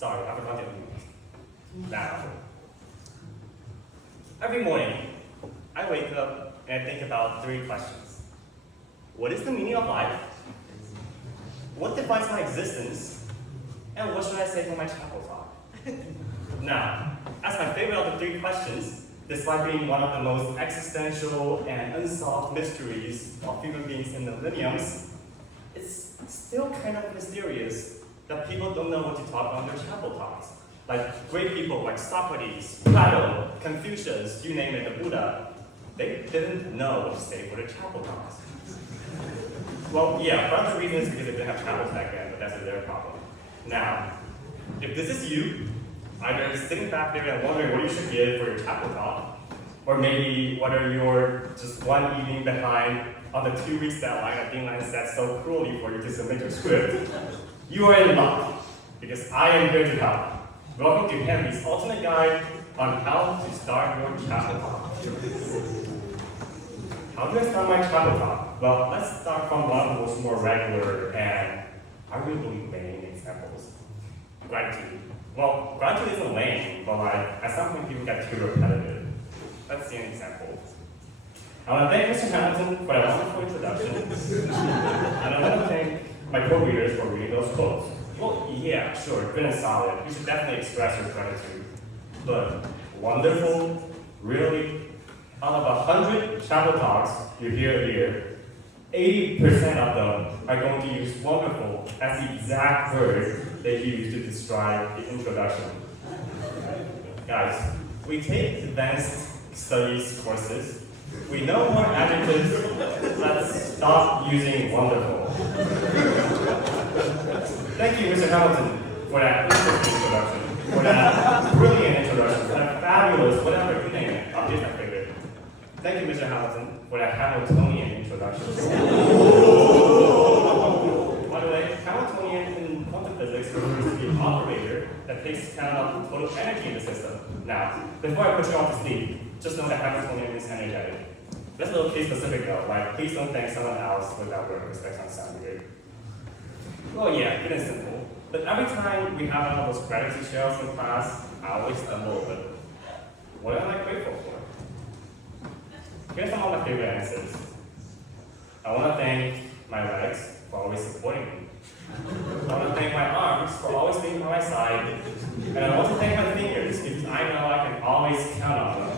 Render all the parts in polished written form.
Sorry, I forgot to Now, every morning, I wake up and I think about 3 questions. What is the meaning of life? What defines my existence? And what should I say for my chapel talk? Now, as my favorite of the 3 questions, despite being one of the most existential and unsolved mysteries of human beings in the millenniums, it's still kind of mysterious that people don't know what to talk on their chapel talks. Like great people like Socrates, Plato, Confucius, you name it, the Buddha, they didn't know what to say for their chapel talks. Well, yeah, part of the reason is because they didn't have chapels back then, but that's their problem. Now, if this is you, either sitting back there and wondering what you should give for your chapel talk, or maybe whether you're just one evening behind on the 2-week deadline that Deanline set so cruelly for you to submit your script, you are in luck, because I am here to help. Welcome to Henry's ultimate guide on how to start your chapel talk. How do I start my chapel talk? Well, let's start from one of the most more regular and arguably lame examples. Gratitude. Well, gratitude isn't lame, but like, at some point people get too repetitive. Let's see an example. I want to thank Mr. Hamilton for that wonderful introduction. And I want to thank my co-readers for reading those quotes. Well, yeah, sure, good and solid. You should definitely express your gratitude. But wonderful? Really? Out of 100 chapel talks you hear here, 80% of them are going to use wonderful as the exact word they use to describe the introduction. Guys, we take advanced studies courses. We know more adjectives. Let's stop using wonderful. Thank you, Mr. Hamilton, for that interesting introduction, for that brilliant introduction, for that fabulous, whatever you name it. Oh, here's my favorite. Thank you, Mr. Hamilton, for that Hamiltonian introduction. By the way, Hamiltonian in quantum physics refers to the operator that takes account of the total energy in the system. Now, before I put you off to sleep, just know that Hamiltonian is energetic. That's a little case specific though, like please don't thank someone else with that word, because that sounds sound weird. Well, yeah, good and simple. But every time we have one of those gratitude shells in class, I always stumble a bit. What am I grateful for? Here's some of my favorite answers. I want to thank my legs for always supporting me. I want to thank my arms for always being by my side. And I want to thank my fingers because I know I can always count on them.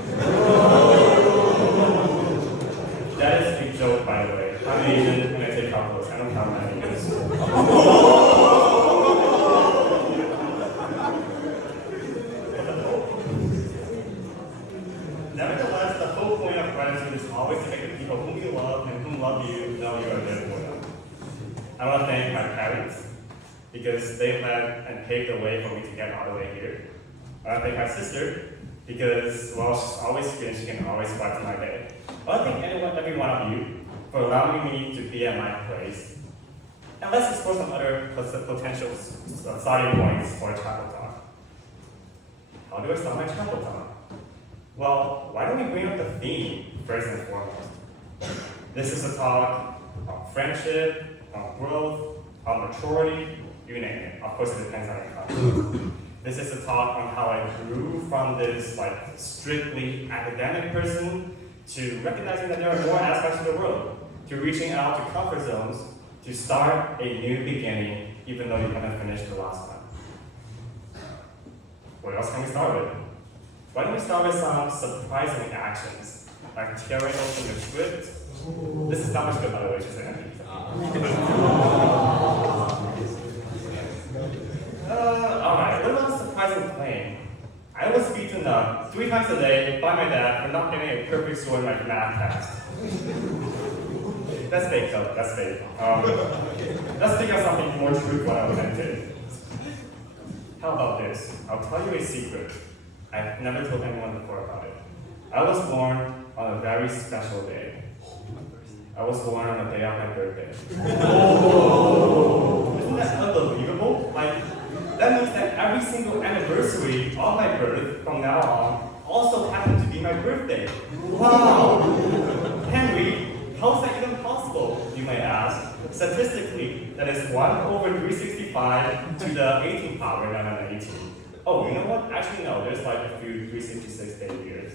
That is a joke, by the way. I'm Asian and I take calculus. I don't count my fingers. Nevertheless, the whole point of gratitude is always to make the people whom you love and whom love you know you are there for them. I want to thank my parents because they led and paved the way for me to get all the way here. I want to thank my sister because, well, she's always here and she can always brighten my day. I want to thank every one of you for allowing me to be at my place. And let's explore some other potential starting points for a chapel talk. How do I start my chapel talk? Well, why don't we bring up the theme first and foremost? This is a talk on friendship, on growth, on maturity, you name it. Of course, it depends on your context. This is a talk on how I grew from this strictly academic person to recognizing that there are more aspects of the world, to reaching out to comfort zones, to start a new beginning, even though you haven't finished the last one. What else can we start with? Why don't we start with some surprising actions, like tearing open your script. This is not my script, by the way, it's just an empty. Alright, what about surprising claim? I was beaten up 3 times a day by my dad for not getting a perfect score in my math test. That's fake though, that's fake. Let's think of something more truthful and authentic. How about this? I'll tell you a secret. I've never told anyone before about it. I was born on a very special day. I was born on the day of my birthday. Isn't that unbelievable? That means that every single anniversary of my birth from now on also happened to be my birthday. Wow! Henry, how is that even possible? You you may ask, statistically, that is 1 over 365 to the 18th power, 918. Oh, you know what? Actually, no, there's like a few 366 day years.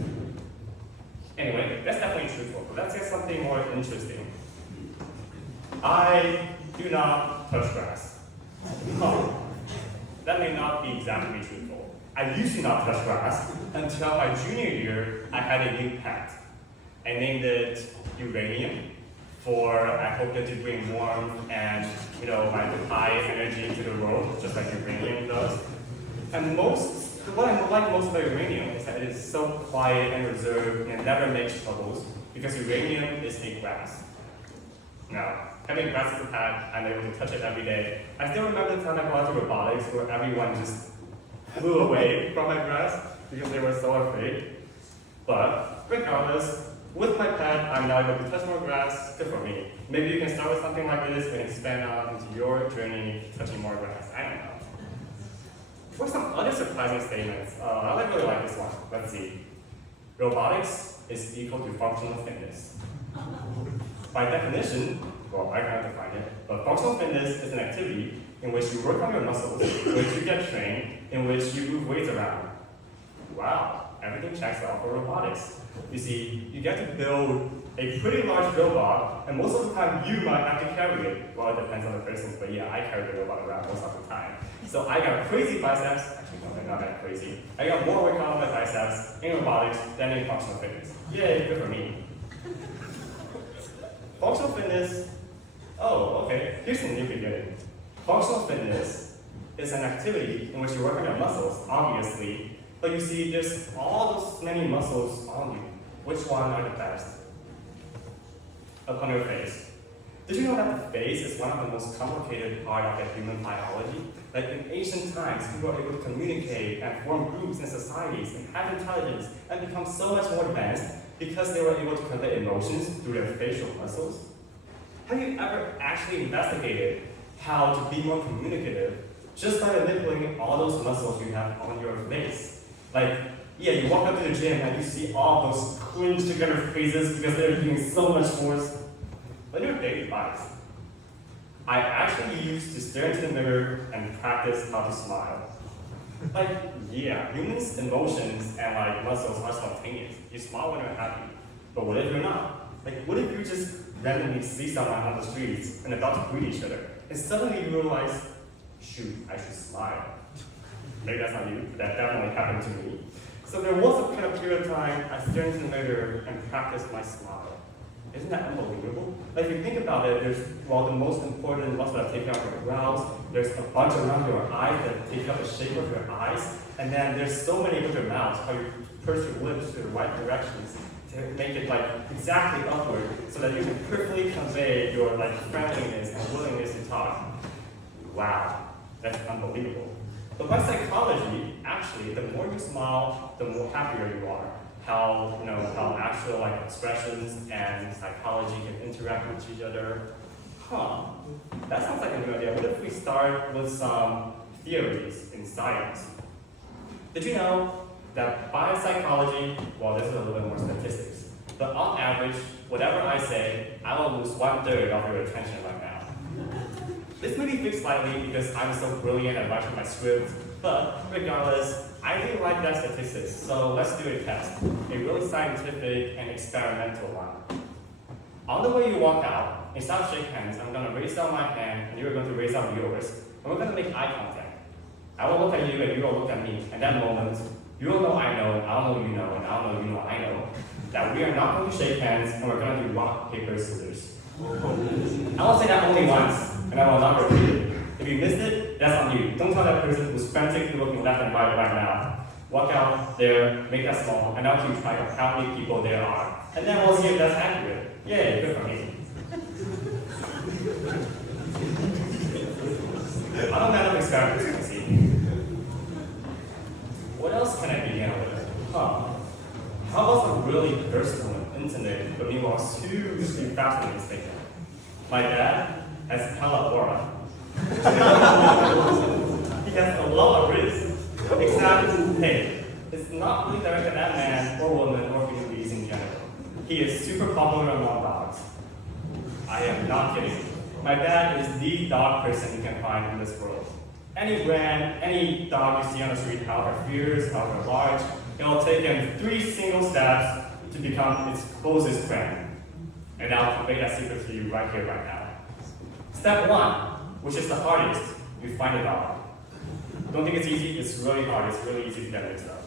Anyway, that's definitely truthful. But let's get something more interesting. I do not touch grass. That may not be exactly truthful. I used to not touch grass until my junior year, I had a new pet. I named it Uranium, for I hoped it to bring warmth and my high energy to the world, just like uranium does. And what I like most about uranium is that it is so quiet and reserved and never makes troubles, because uranium is a grass. Now, having grass as a pet, I'm able to touch it every day. I still remember the time I brought to robotics where everyone just flew away from my grass because they were so afraid. But regardless, with my pet, I'm now able to touch more grass. Good for me. Maybe you can start with something like this and expand on into your journey touching more grass. I don't know. For some other surprising statements, I really like this one. Let's see. Robotics is equal to functional fitness. By definition, well, I can't define it, but functional fitness is an activity in which you work on your muscles, in which you get trained, in which you move weights around. Wow, everything checks out for robotics. You see, you get to build a pretty large robot, and most of the time you might have to carry it. Well, it depends on the person, but yeah, I carry the robot around most of the time. So I got crazy biceps. Actually, no, they're not that crazy. I got more work on my biceps in robotics than in functional fitness. Yay, good for me. Functional fitness, oh, okay, here's the new beginning. Functional fitness is an activity in which you work on your muscles, obviously, but you see, there's all those many muscles on you. Which one are the best? Upon your face. Did you know that the face is one of the most complicated parts of the human biology? Like in ancient times, people were able to communicate and form groups and societies and have intelligence and become so much more advanced because they were able to convey emotions through their facial muscles. Have you ever actually investigated how to be more communicative just by manipulating all those muscles you have on your face? Like, yeah, you walk up to the gym and you see all those cringed together faces because they're doing so much force. But in your daily lives, I actually used to stare into the mirror and practice how to smile. Like, yeah, humans' emotions and muscles are spontaneous. You smile when you're happy. But what if you're not? Like, what if you just randomly see someone on the streets and about to greet each other, and suddenly you realize, shoot, I should smile. Maybe that's not you, but that definitely happened to me. So there was a kind of period of time I stared into the mirror and practiced my smile. Isn't that unbelievable? Like, if you think about it, there's, the most important muscles that take up your brows, there's a bunch around your eyes that take up the shape of your eyes, and then there's so many with your mouth, how you purse your lips to the right directions to make it exactly upward so that you can perfectly convey your friendliness and willingness to talk. Wow, that's unbelievable. But by psychology, actually, the more you smile, the more happier you are. How actual expressions and psychology can interact with each other. That sounds like a good idea. What if we start with some theories in science? Did you know that by psychology, this is a little bit more statistics, but on average, whatever I say, I will lose 1/3 of your attention right now. This may be fixed slightly because I'm so brilliant at writing my script, but regardless, I really like that statistics, so let's do a test. A really scientific and experimental one. On the way you walk out, instead of shake hands, I'm going to raise out my hand, and you're going to raise out yours, and we're going to make eye contact. I will look at you, and you will look at me. At that moment, you will know I know, I'll know you know, and I'll know you know I know, that we are not going to shake hands, and we're going to do rock, paper, scissors. I will say that only once, and I will not repeat it. If you missed it, that's on you. Don't tell that person who's frantically looking left and right now. Walk out there, make that small, and I'll keep track of how many people there are. And then we'll see if that's accurate. Yay, good for me. I don't have experiments to see. What else can I begin with? How about some really personal intimate, but meanwhile hugely fascinating statement? My dad has hella aura. He has a lot of risk. Except, hey, it's not really directed at man or woman or human beings in general. He is super popular among dogs. I am not kidding. My dad is the dog person you can find in this world. Any brand, any dog you see on the street, however fierce, however large, it'll take him 3 single steps to become its closest friend. And I'll convey that secret to you right here, right now. Step 1, which is the hardest, you find a dog. Don't think it's easy, it's really hard, it's really easy to get mixed up.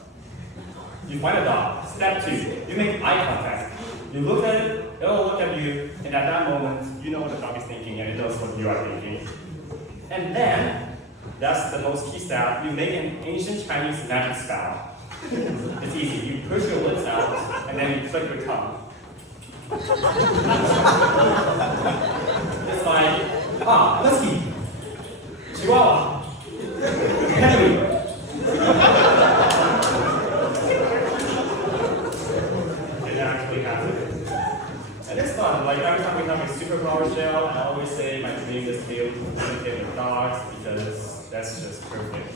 You find a dog. Step 2, you make eye contact. You look at it, it'll look at you, and at that moment, you know what the dog is thinking, and it knows what you are thinking. And then, that's the most key step, you make an ancient Chinese magic spell. It's easy, you push your lips out, and then you click your tongue. It's like, husky, chihuahua, Henry. It actually happens. And it's fun, like every time we have a superpower show, I always say my dream is to be able to communicate with dogs because that's just perfect.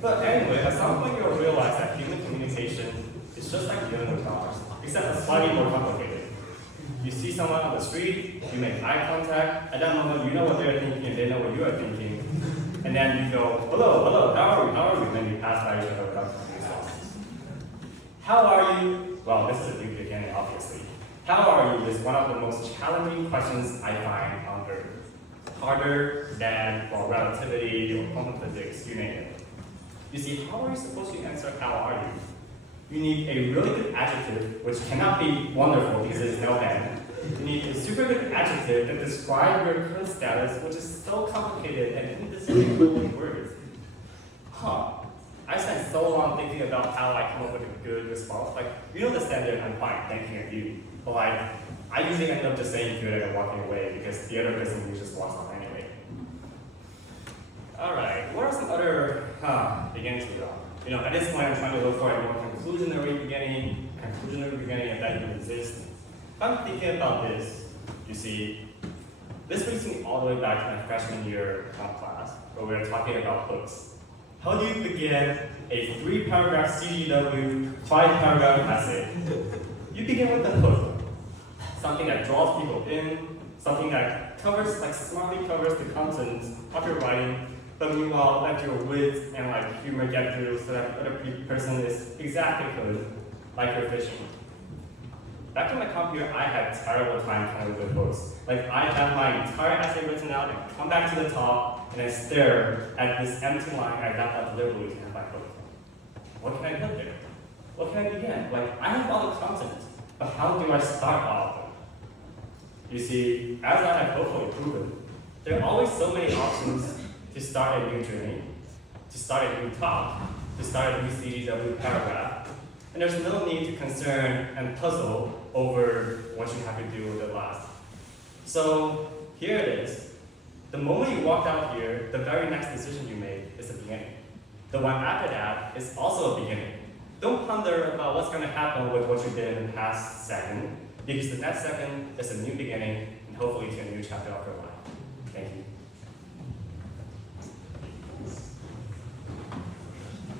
But anyway, at some point you'll realize that human communication is just like dealing with dogs, except it's slightly more complicated. You see someone on the street, you make eye contact, at that moment you know what they're thinking and they know what you are thinking. And then you go, hello, how are you? And then you pass by each other without talking responses. How are you? Well, this is a new beginning, obviously. How are you is one of the most challenging questions I find on Earth. Harder than, well, relativity or quantum physics, you name it. You see, how are you supposed to answer how are you? You need a really good adjective, which cannot be wonderful because there's no end. You need a super good adjective that describes your current status, which is so complicated and indistinguishable in words. I spent so long thinking about how I come up with a good response. Like, you know the standard, I'm fine, thanking of you. But like, I usually end up just saying good and walking away because the other person usually just walks off anyway. Alright, what are some other beginnings we got? You know, at this point I'm trying to look for a more conclusionary beginning, if that even exists. If I'm thinking about this, you see, this brings me all the way back to my freshman year class, where we were talking about hooks. How do you begin a 3-paragraph CGW, 5-paragraph essay? You begin with the hook, something that draws people in, something that covers, like smartly covers the content of your writing, but meanwhile let your wit and like humor get through so that the other person is exactly good, like you're fishing. Back on my computer, I had a terrible time coming up with hooks. Like I had my entire essay written out and come back to the top and I stare at this empty line I left out deliberately to have my hook. What can I put there? What can I begin? Like I have all the content, but how do I start all of them? You see, as I have hopefully proven, there are always so many options to start a new journey, to start a new talk, to start a new CGW paragraph, and there's no need to concern and puzzle over what you have to do with it last. So here it is. The moment you walked out here, the very next decision you made is the beginning. The one after that is also a beginning. Don't ponder about what's going to happen with what you did in the past second, because the next second is a new beginning and hopefully to a new chapter of your life. Thank you.